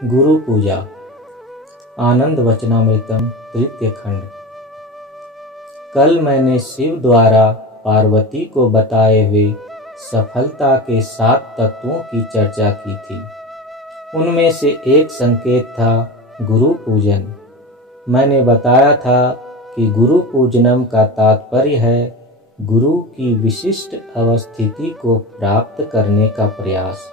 गुरु पूजा। आनंद वचनामृतम तृतीय खंड। कल मैंने शिव द्वारा पार्वती को बताए हुए सफलता के 7 तत्वों की चर्चा की थी। उनमें से एक संकेत था गुरु पूजन। मैंने बताया था कि गुरु पूजनम का तात्पर्य है गुरु की विशिष्ट अवस्थिति को प्राप्त करने का प्रयास।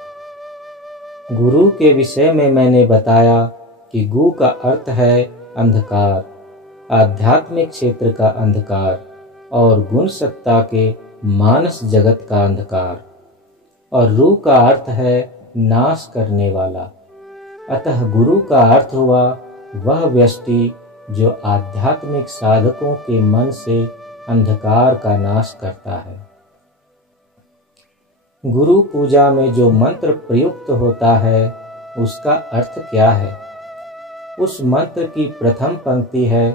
गुरु के विषय में मैंने बताया कि गु का अर्थ है अंधकार, आध्यात्मिक क्षेत्र का अंधकार, और गुण सत्ता के मानस जगत का अंधकार, और रु का अर्थ है नाश करने वाला। अतः गुरु का अर्थ हुआ वह व्यष्टि जो आध्यात्मिक साधकों के मन से अंधकार का नाश करता है। गुरु पूजा में जो मंत्र प्रयुक्त होता है उसका अर्थ क्या है? उस मंत्र की प्रथम पंक्ति है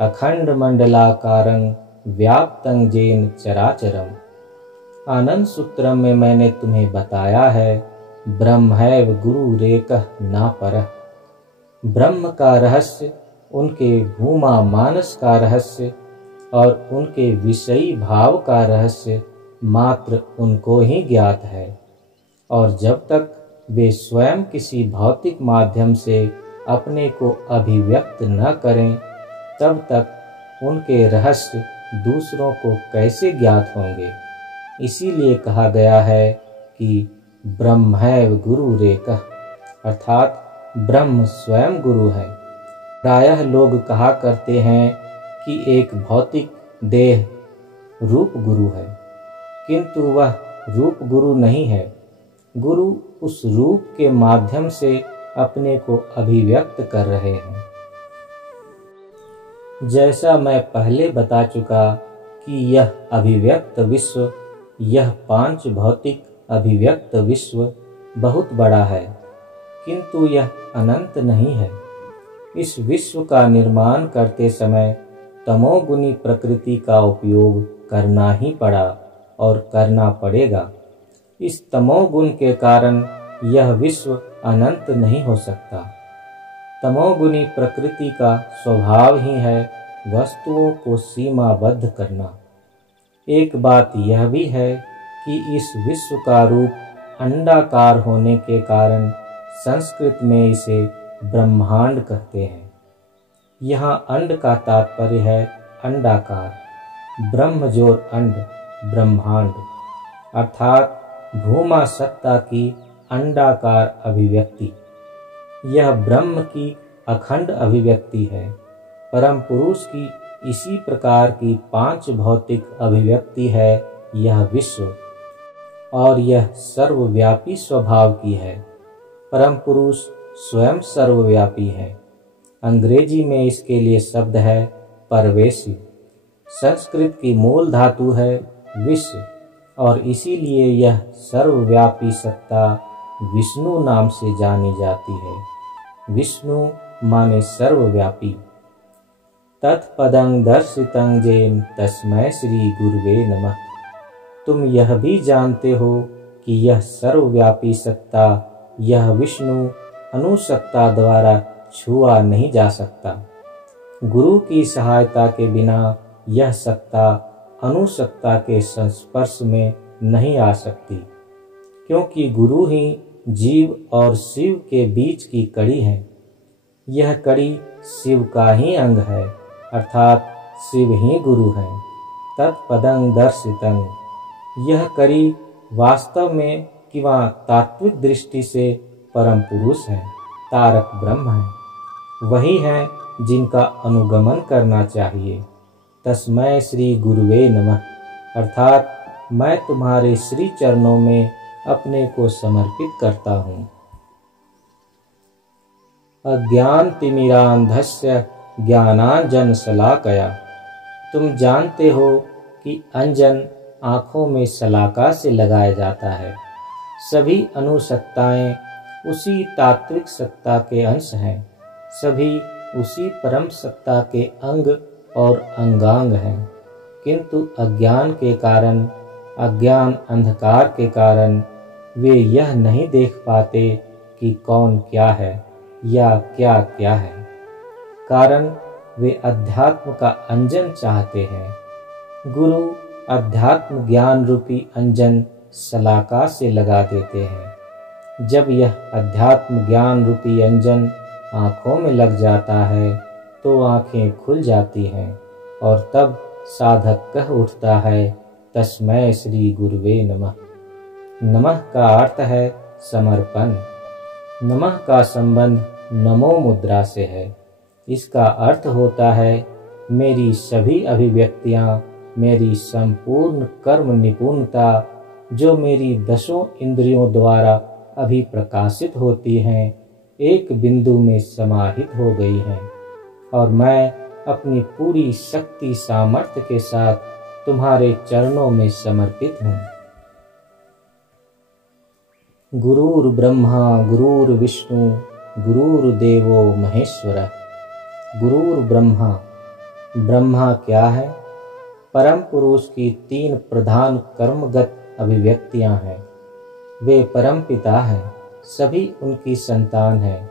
अखंड मंडलाकारं व्याप्तं येन चराचरम्। आनंद सूत्रम में मैंने तुम्हें बताया है ब्रह्मैव गुरुरेकः न परः। ब्रह्म का रहस्य, उनके भूमा मानस का रहस्य और उनके विषयी भाव का रहस्य मात्र उनको ही ज्ञात है, और जब तक वे स्वयं किसी भौतिक माध्यम से अपने को अभिव्यक्त न करें तब तक उनके रहस्य दूसरों को कैसे ज्ञात होंगे। इसीलिए कहा गया है कि ब्रह्मैव गुरुरेकः, अर्थात ब्रह्म स्वयं गुरु है। प्रायः लोग कहा करते हैं कि एक भौतिक देह रूप गुरु है, किंतु वह रूप गुरु नहीं है। गुरु उस रूप के माध्यम से अपने को अभिव्यक्त कर रहे हैं। जैसा मैं पहले बता चुका कि यह अभिव्यक्त विश्व, यह 5 भौतिक अभिव्यक्त विश्व बहुत बड़ा है, किंतु यह अनंत नहीं है। इस विश्व का निर्माण करते समय तमोगुनी प्रकृति का उपयोग करना ही पड़ा और करना पड़ेगा। इस तमोगुण के कारण यह विश्व अनंत नहीं हो सकता। तमोगुनी प्रकृति का स्वभाव ही है वस्तुओं को सीमाबद्ध करना। एक बात यह भी है कि इस विश्व का रूप अंडाकार होने के कारण संस्कृत में इसे ब्रह्मांड कहते हैं। यहाँ अंड का तात्पर्य है अंडाकार, ब्रह्मजोर अंड, ब्रह्मांड, अर्थात भूमा सत्ता की अंडाकार अभिव्यक्ति। यह ब्रह्म की अखंड अभिव्यक्ति है। परम पुरुष की इसी प्रकार की 5 भौतिक अभिव्यक्ति है यह विश्व, और यह सर्वव्यापी स्वभाव की है। परम पुरुष स्वयं सर्वव्यापी है। अंग्रेजी में इसके लिए शब्द है परवेशिव। संस्कृत की मूल धातु है विश्व, और इसीलिए यह सर्वव्यापी सत्ता विष्णु नाम से जानी जाती है। विष्णु माने सर्वव्यापी। तत्पदं दर्शितं येन तस्मै श्री गुरुवे नमः। तुम यह भी जानते हो कि यह सर्वव्यापी सत्ता, यह विष्णु अनुसत्ता द्वारा छुआ नहीं जा सकता। गुरु की सहायता के बिना यह सत्ता अनुसत्ता के संस्पर्श में नहीं आ सकती, क्योंकि गुरु ही जीव और शिव के बीच की कड़ी है। यह कड़ी शिव का ही अंग है, अर्थात शिव ही गुरु है। तत्पदं दर्शितं, यह कड़ी वास्तव में किंवा तात्विक दृष्टि से परम पुरुष है, तारक ब्रह्म है। वही है जिनका अनुगमन करना चाहिए। तस्मै श्री गुरुवे नमः, अर्थात मैं तुम्हारे श्री चरणों में अपने को समर्पित करता हूँ। अज्ञान तिमिरांधस्य ज्ञानांजन शलाकया। तुम जानते हो कि अंजन आँखों में शलाका से लगाया जाता है। सभी अनुसत्ताएं उसी तात्विक सत्ता के अंश हैं। सभी उसी परम सत्ता के अंग और अंगांग हैं, किंतु अज्ञान के कारण, अज्ञान अंधकार के कारण वे यह नहीं देख पाते कि कौन क्या है, या क्या क्या है। कारण वे अध्यात्म का अंजन चाहते हैं। गुरु अध्यात्म ज्ञान रूपी अंजन सलाका से लगा देते हैं। जब यह अध्यात्म ज्ञान रूपी अंजन आँखों में लग जाता है तो आँखें खुल जाती हैं और तब साधक कह उठता है, तस्मै श्री गुरुवे नमः। नमः का अर्थ है समर्पण। नमः का संबंध नमो मुद्रा से है। इसका अर्थ होता है मेरी सभी अभिव्यक्तियाँ, मेरी संपूर्ण कर्म निपुणता जो मेरी 10 इंद्रियों द्वारा अभी प्रकाशित होती हैं, एक बिंदु में समाहित हो गई हैं और मैं अपनी पूरी शक्ति सामर्थ्य के साथ तुम्हारे चरणों में समर्पित हूँ। गुरुर् ब्रह्मा गुरुर्विष्णु गुरुर्देवो महेश्वरः। गुरुर् ब्रह्मा, ब्रह्मा क्या है? परम पुरुष की 3 प्रधान कर्मगत अभिव्यक्तियां हैं। वे परम पिता हैं, सभी उनकी संतान हैं।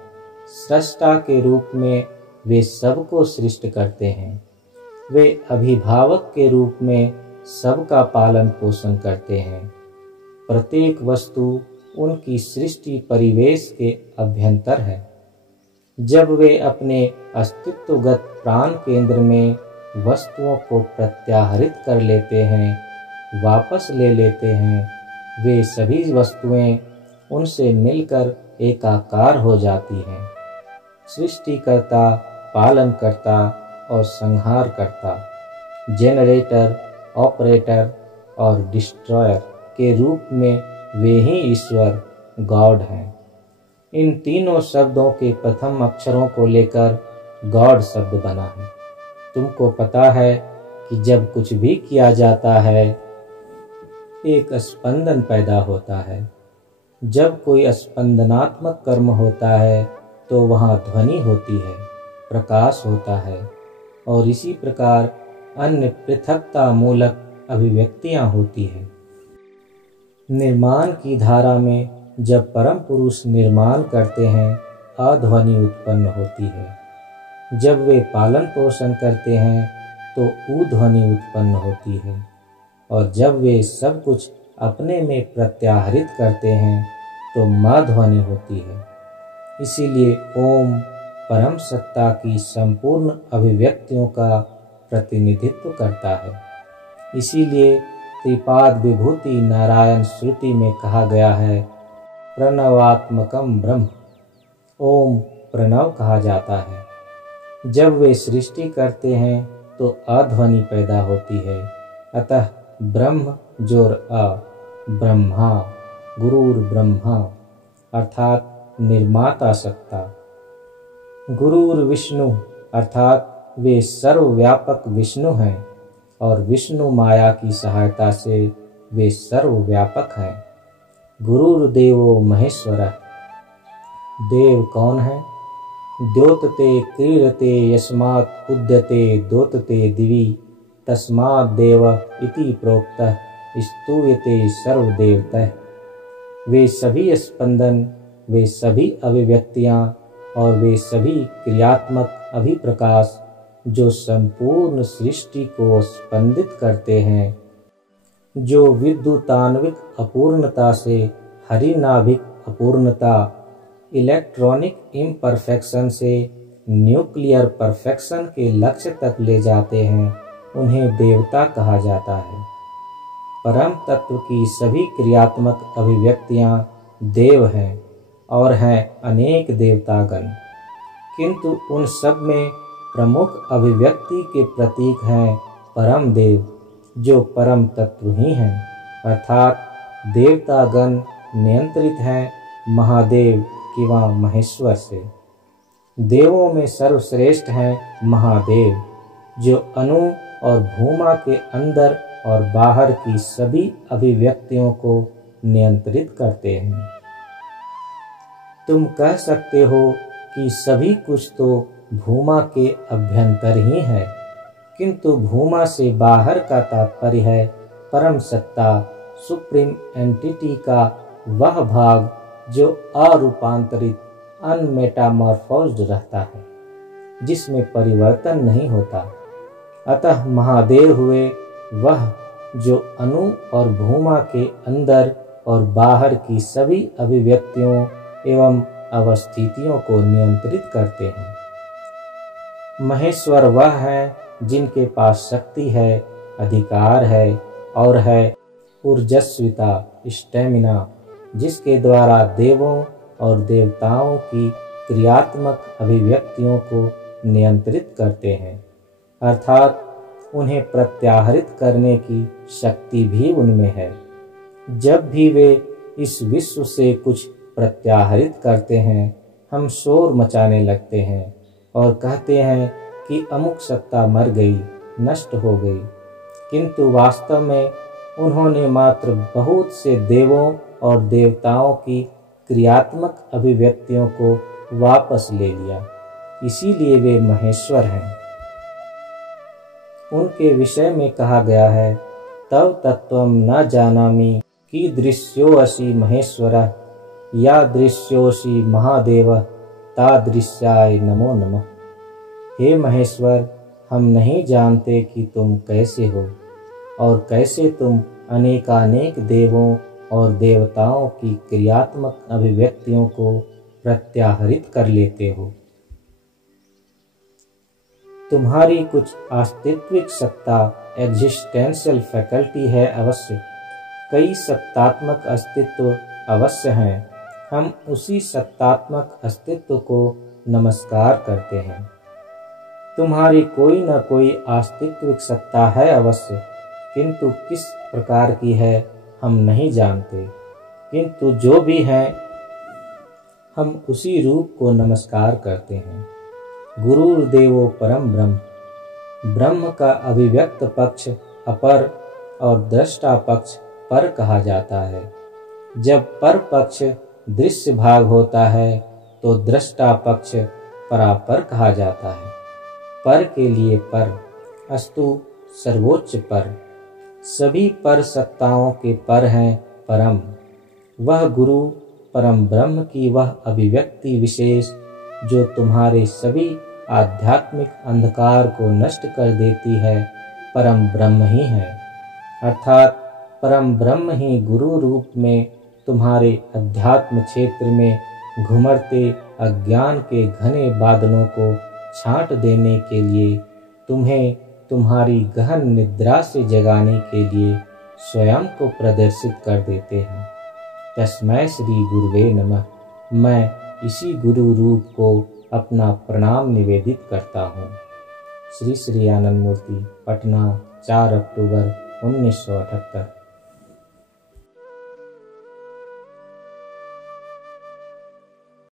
सृष्टा के रूप में वे सबको सृष्ट करते हैं। वे अभिभावक के रूप में सबका पालन पोषण करते हैं। प्रत्येक वस्तु उनकी सृष्टि परिवेश के अभ्यंतर है। जब वे अपने अस्तित्वगत प्राण केंद्र में वस्तुओं को प्रत्याहरित कर लेते हैं, वापस ले लेते हैं, वे सभी वस्तुएं उनसे मिलकर एकाकार हो जाती हैं। सृष्टिकर्ता, पालनकर्ता और संहारकर्ता, जेनरेटर, ऑपरेटर और डिस्ट्रॉयर के रूप में वे ही ईश्वर, गॉड हैं। इन तीनों शब्दों के प्रथम अक्षरों को लेकर गॉड शब्द बना है। तुमको पता है कि जब कुछ भी किया जाता है एक स्पंदन पैदा होता है। जब कोई स्पंदनात्मक कर्म होता है तो वहाँ ध्वनि होती है, प्रकाश होता है और इसी प्रकार अन्य पृथकता मूलक अभिव्यक्तियाँ होती हैं। निर्माण की धारा में जब परम पुरुष निर्माण करते हैं, अध्वनि उत्पन्न होती है। जब वे पालन पोषण करते हैं तो ऊध्वनि उत्पन्न होती है और जब वे सब कुछ अपने में प्रत्याहरित करते हैं तो मध्वनि होती है। इसीलिए ओम परम सत्ता की संपूर्ण अभिव्यक्तियों का प्रतिनिधित्व करता है। इसीलिए त्रिपाद विभूति नारायण श्रुति में कहा गया है, प्रणवात्मकम ब्रह्म। ओम प्रणव कहा जाता है। जब वे सृष्टि करते हैं तो अध्वनि पैदा होती है। अतः ब्रह्म जोर अ, ब्रह्मा, गुरुर ब्रह्मा अर्थात निर्माता सत्ता। गुरुर विष्णु अर्थात वे सर्वव्यापक विष्णु हैं और विष्णु माया की सहायता से वे सर्वव्यापक हैं। गुरुर्देवो महेश्वरः। देव कौन है? द्योतते क्रीडते यस्मात् उद्यते दोतते दिवि तस्मात् देव इति प्रोक्तः स्तूयते सर्वदेवतः। वे सभी स्पंदन, वे सभी अभिव्यक्तियाँ और वे सभी क्रियात्मक अभिप्रकाश जो संपूर्ण सृष्टि को स्पंदित करते हैं, जो विद्युतान्विक अपूर्णता से हरिनाभिक अपूर्णता, इलेक्ट्रॉनिक इम्परफेक्शन से न्यूक्लियर परफेक्शन के लक्ष्य तक ले जाते हैं, उन्हें देवता कहा जाता है। परम तत्व की सभी क्रियात्मक अभिव्यक्तियाँ देव हैं और हैं अनेक देवतागण, किंतु उन सब में प्रमुख अभिव्यक्ति के प्रतीक हैं परम देव, जो परम तत्व ही हैं। अर्थात देवतागण नियंत्रित हैं महादेव किंवा महेश्वर से। देवों में सर्वश्रेष्ठ हैं महादेव, जो अणु और भूमा के अंदर और बाहर की सभी अभिव्यक्तियों को नियंत्रित करते हैं। तुम कह सकते हो कि सभी कुछ तो भूमा के अभ्यंतर ही है, किंतु भूमा से बाहर का तात्पर्य है परम सत्ता, सुप्रीम एंटिटी का वह भाग जो अरूपांतरित अनमेटामॉर्फोज्ड रहता है, जिसमें परिवर्तन नहीं होता। अतः महादेव हुए वह जो अणु और भूमा के अंदर और बाहर की सभी अभिव्यक्तियों एवं अवस्थितियों को नियंत्रित करते हैं। महेश्वर वह है जिनके पास शक्ति है, अधिकार है और है ऊर्जस्विता, स्टेमिना, जिसके द्वारा देवों और देवताओं की क्रियात्मक अभिव्यक्तियों को नियंत्रित करते हैं, अर्थात उन्हें प्रत्याहरित करने की शक्ति भी उनमें है। जब भी वे इस विश्व से कुछ प्रत्याहरित करते हैं, हम शोर मचाने लगते हैं और कहते हैं कि अमुक सत्ता मर गई, नष्ट हो गई, किंतु वास्तव में उन्होंने मात्र बहुत से देवों और देवताओं की क्रियात्मक अभिव्यक्तियों को वापस ले लिया। इसीलिए वे महेश्वर हैं। उनके विषय में कहा गया है, तव तत्त्वं न जानामि कीदृश्योऽसि महेश्वरः, यादृश्योऽसि महादेवः तादृशाय नमो नमः। हे महेश्वर, हम नहीं जानते कि तुम कैसे हो और कैसे तुम अनेकानेक देवों और देवताओं की क्रियात्मक अभिव्यक्तियों को प्रत्याहरित कर लेते हो। तुम्हारी कुछ अस्तित्विक सत्ता, एग्जिस्टेंशियल फैकल्टी है अवश्य, कई सत्तात्मक अस्तित्व अवश्य हैं। हम उसी सत्तात्मक अस्तित्व को नमस्कार करते हैं। तुम्हारी कोई न कोई अस्तित्विक सत्ता है अवश्य, किंतु किस प्रकार की है हम नहीं जानते, किंतु जो भी है हम उसी रूप को नमस्कार करते हैं। गुरुर्देवो परम ब्रह्म, ब्रह्म का अभिव्यक्त पक्ष अपर और दृष्टा पक्ष पर कहा जाता है। जब पर पक्ष दृश्य भाग होता है तो दृष्टा पक्ष परापर कहा जाता है। पर के लिए पर, अस्तु सर्वोच्च पर, सभी पर सत्ताओं के पर हैं परम। वह गुरु परम ब्रह्म की वह अभिव्यक्ति विशेष जो तुम्हारे सभी आध्यात्मिक अंधकार को नष्ट कर देती है, परम ब्रह्म ही है। अर्थात परम ब्रह्म ही गुरु रूप में तुम्हारे अध्यात्म क्षेत्र में घुमरते अज्ञान के घने बादलों को छांट देने के लिए तुम्हें तुम्हारी गहन निद्रा से जगाने के लिए स्वयं को प्रदर्शित कर देते हैं। तस्मै श्री गुरुवे नमः। मैं इसी गुरु रूप को अपना प्रणाम निवेदित करता हूँ। श्री श्री आनंद मूर्ति, पटना, 4 अक्टूबर 1978।